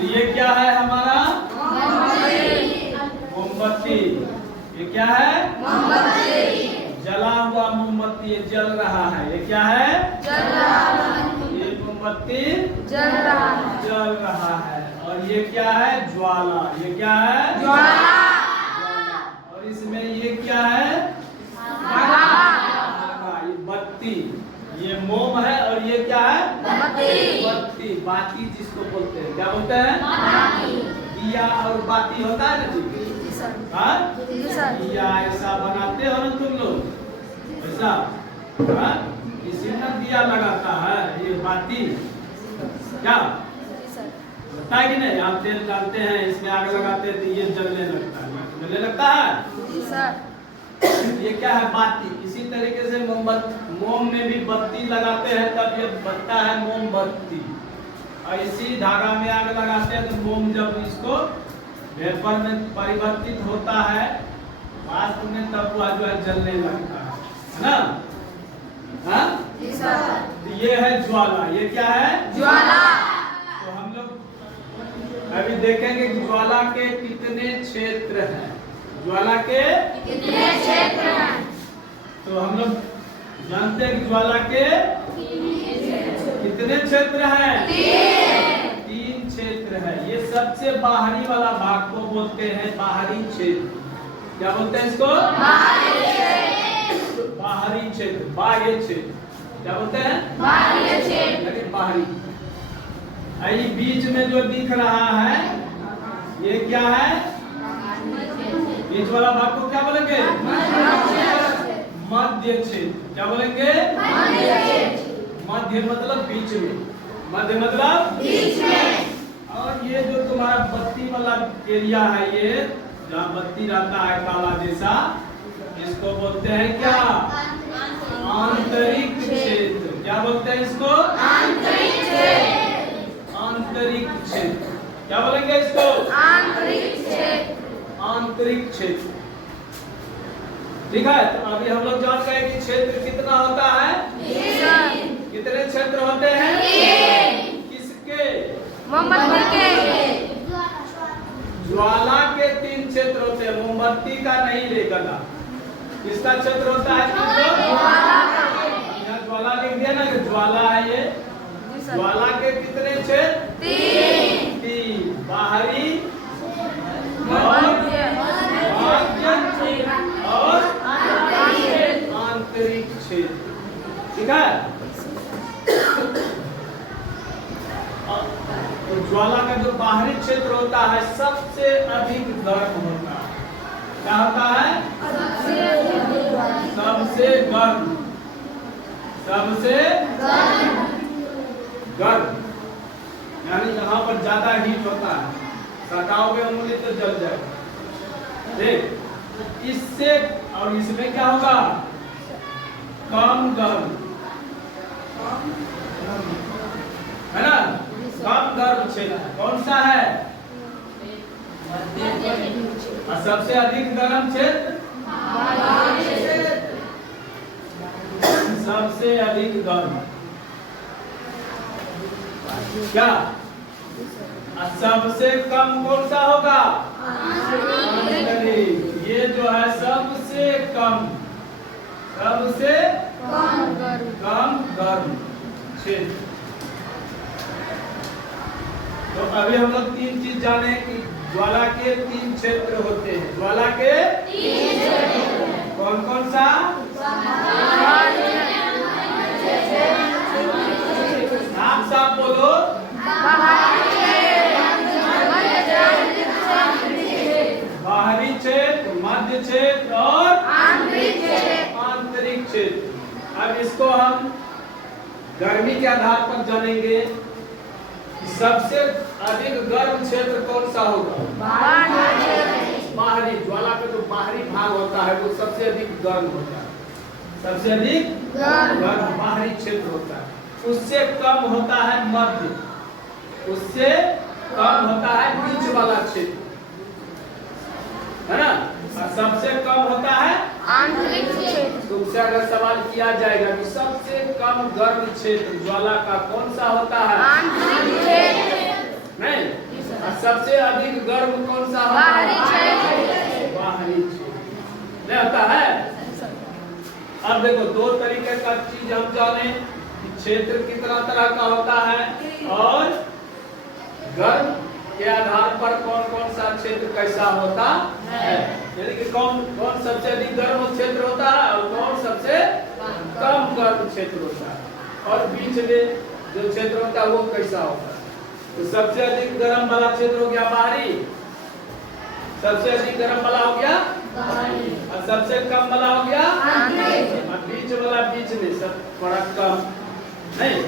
तो ये क्या है हमारा मोमबत्ती। ये क्या है मोमबत्ती। जला हुआ मोमबत्ती, ये जल रहा है। ये क्या है जल रहा है। ये मोमबत्ती जल रहा है। और ये क्या है ज्वाला। ये क्या है ज्वाला। और इसमें ये क्या है धागा। ये बत्ती। ये मोम है और ये क्या है बत्ती। बाती जिसको बोलते हैं, क्या बोलते हैं दिया। और बाती होता है ना जी, दिया ऐसा बनाते हो ना तुम लोग, ऐसा इसी में दिया लगाता है। ये बाती क्या लगता है कि नहीं। आप तेल डालते हैं, इसमें आग लगाते हैं तो ये जलने लगता है। जलने लगता है ये क्या है बाती। इसी तरीके से मोम में भी बत्ती लगाते हैं तब ये बनता है मोमबत्ती। और इसी धागा में आग लगाते हैं तो मोम जब इसको वेपर में परिवर्तित होता है वाष्प में, तब वह जो है जलने लगता है ना। हाँ तो ये है ज्वाला। ये क्या है ज्वाला। तो हम लोग अभी देखेंगे कि ज्वाला के कितने क्षेत्र हैं। ज्वाला के कितने क्षेत्र हैं। तो हम लोग जानते हैं कि ज्वाला के कितने क्षेत्र हैं। तीन क्षेत्र है। ये सबसे बाहरी वाला भाग को बोलते हैं बाहरी क्षेत्र। क्या बोलते हैं इसको बाहरी क्षेत्र। बाह्य क्षेत्र क्या बोलते हैं बाह्य क्षेत्र, लेकिन बाहरी। आई बीच में जो दिख रहा है ये क्या है, बीच वाला भाग को क्या बोलेंगे मध्य क्षेत्र। क्या बोलेंगे मध्य मतलब बीच में, मध्य मतलब बीच में। और ये जो तुम्हारा बत्ती वाला एरिया है, ये जहाँ बत्ती रहता है काला जैसा, इसको बोलते हैं क्या आंतरिक क्षेत्र। क्या बोलते हैं इसको आंतरिक क्षेत्र। आंतरिक क्षेत्र क्या बोलेंगे इसको आंतरिक क्षेत्र। आंतरिक क्षेत्र ठीक है। तो अभी हम लोग जान गए कि क्षेत्र कितना होता है। कितने क्षेत्र होते हैं किसके मोमबत्ती के। ज्वाला के तीन क्षेत्र होते हैं, मोमबत्ती का नहीं लेकर। किसका क्षेत्र होता है यहाँ ज्वाला लिख दिया ना कि ज्वाला है। ये ज्वाला के कितने क्षेत्र तीन। बाहरी और आंतरिक क्षेत्र ठीक है। तो ज्वाला का जो बाहरी क्षेत्र होता है सबसे अधिक गर्म होता है। क्या होता है सबसे गर्म। सबसे गर्म यानी जहाँ पर ज्यादा हीट होता है, सटाओगे उंगली तो जल जाएगा। देख इससे और इसमें क्या होगा कम गर्म है ना। कम गर्म क्षेत्र कौन सा है और सबसे अधिक गर्म क्षेत्र सबसे अधिक गर्म क्या। सबसे कम कौन सा होगा आंतरिक। ये जो है सबसे कम गर्म क्षेत्र। तो अभी हम लोग तीन चीज जाने कि ज्वाला के तीन क्षेत्र होते हैं। ज्वाला के कौन कौन सा साफ साफ बोलो। बाहरी क्षेत्र, मध्य क्षेत्र और आंतरिक क्षेत्र। अब इसको हम गर्मी के आधार पर जानेंगे। सबसे अधिक गर्म क्षेत्र कौन सा होगा बाहरी। ज्वाला का जो बाहरी भाग होता है वो सबसे अधिक गर्म होता है। सबसे अधिक गर्म बाहरी क्षेत्र होता है। उससे कम होता है मध्य, उससे कम होता है बीच वाला क्षेत्र है ना। और सबसे कम होता है आंतरिक क्षेत्र। तुमसे अगर सवाल किया जाएगा कि सबसे कम गर्म क्षेत्र ज्वाला का कौन सा होता है आंतरिक क्षेत्र नहीं और सबसे अधिक गर्म कौन सा होता है? बाहरी क्षेत्र नहीं होता है। अब देखो दो तरीके का चीज हम जाने कि क्षेत्र कितना तरह का होता है और गर्म के आधार पर कौन कौन सा क्षेत्र कैसा होता है, यानी कि कौन कौन सबसे अधिक गर्म क्षेत्र होता है और कौन सबसे कम गर्म क्षेत्र होता है और बीच में जो क्षेत्र होता है वो कैसा होता है। तो सबसे अधिक गर्म वाला क्षेत्र हो गया बाहरी, सबसे अधिक गर्म वाला हो गया और सबसे कम वाला हो गया और बीच वाला बीच में सब थोड़ा कम नहीं।